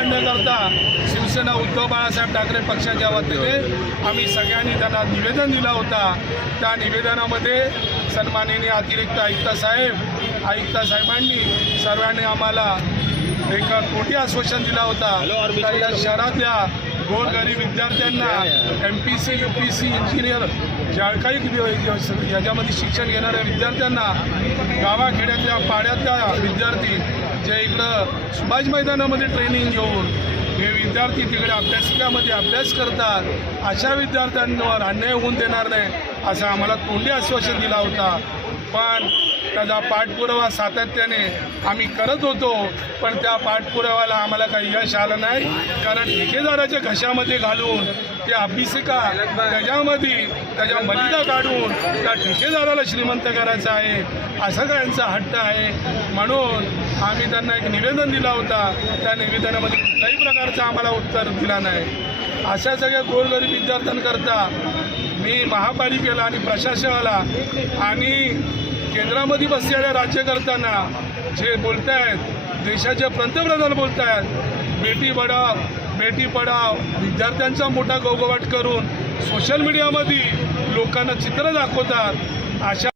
मांडण्याकरता शिवसेना उद्धव बाळासाहेब ठाकरे पक्षाच्या वतीने आम्ही सगळ्यांनी त्यांना निवेदन दिला होता। त्या निवेदनामध्ये सन्माननीय अतिरिक्त आयुक्त साहेबांनी सर्वांनी आम्हाला एक कोटी आश्वासन दिला होता। तर या शहरातल्या गोरगरीब विद्यार्थ्यांना MPC UPC इंजिनियर ज्या काही याच्यामध्ये शिक्षण घेणाऱ्या विद्यार्थ्यांना गावाखेड्यातल्या पाड्यातल्या विद्यार्थी जे इकडं सुभाष मैदानामध्ये ट्रेनिंग घेऊन हे विद्यार्थी तिकडे अभ्यासिकामध्ये अभ्यास करतात, अशा विद्यार्थ्यांवर अन्याय होऊन देणार नाही असं आम्हाला तोंडी आश्वासन दिला होता। पण त्याचा पाठपुरावा सातत्याने आम्ही करत होतो, पण त्या पाठपुराव्याला आम्हाला काही यश आलं नाही। कारण ठेकेदाराच्या घशामध्ये घालून ते अभ्यासिका त्याच्या मलिदा काढून त्या ठेकेदाराला श्रीमंत करायचं आहे असा त्यांचा हट्ट आहे। म्हणून आम्ही त्यांना एक निवेदन दिला होता, त्या निवेदनामध्ये कुठल्याही प्रकारचं आम्हाला उत्तर दिला नाही। अशा सगळ्या गोरगरीब विद्यार्थ्यांकरता मी महापालिकेला आणि प्रशासनाला आणि केंद्रामध्ये बसलेल्या राज्यकर्त्यांना जे बोलत आहेत, देशाचे पंतप्रधान बोलत आहेत बेटी बढाव बेटी पढाव, विद्यार्थ्यांचा मोठा गोंगाट करून सोशल मीडियामध्ये लोकांना चित्र दाखवतात। अशा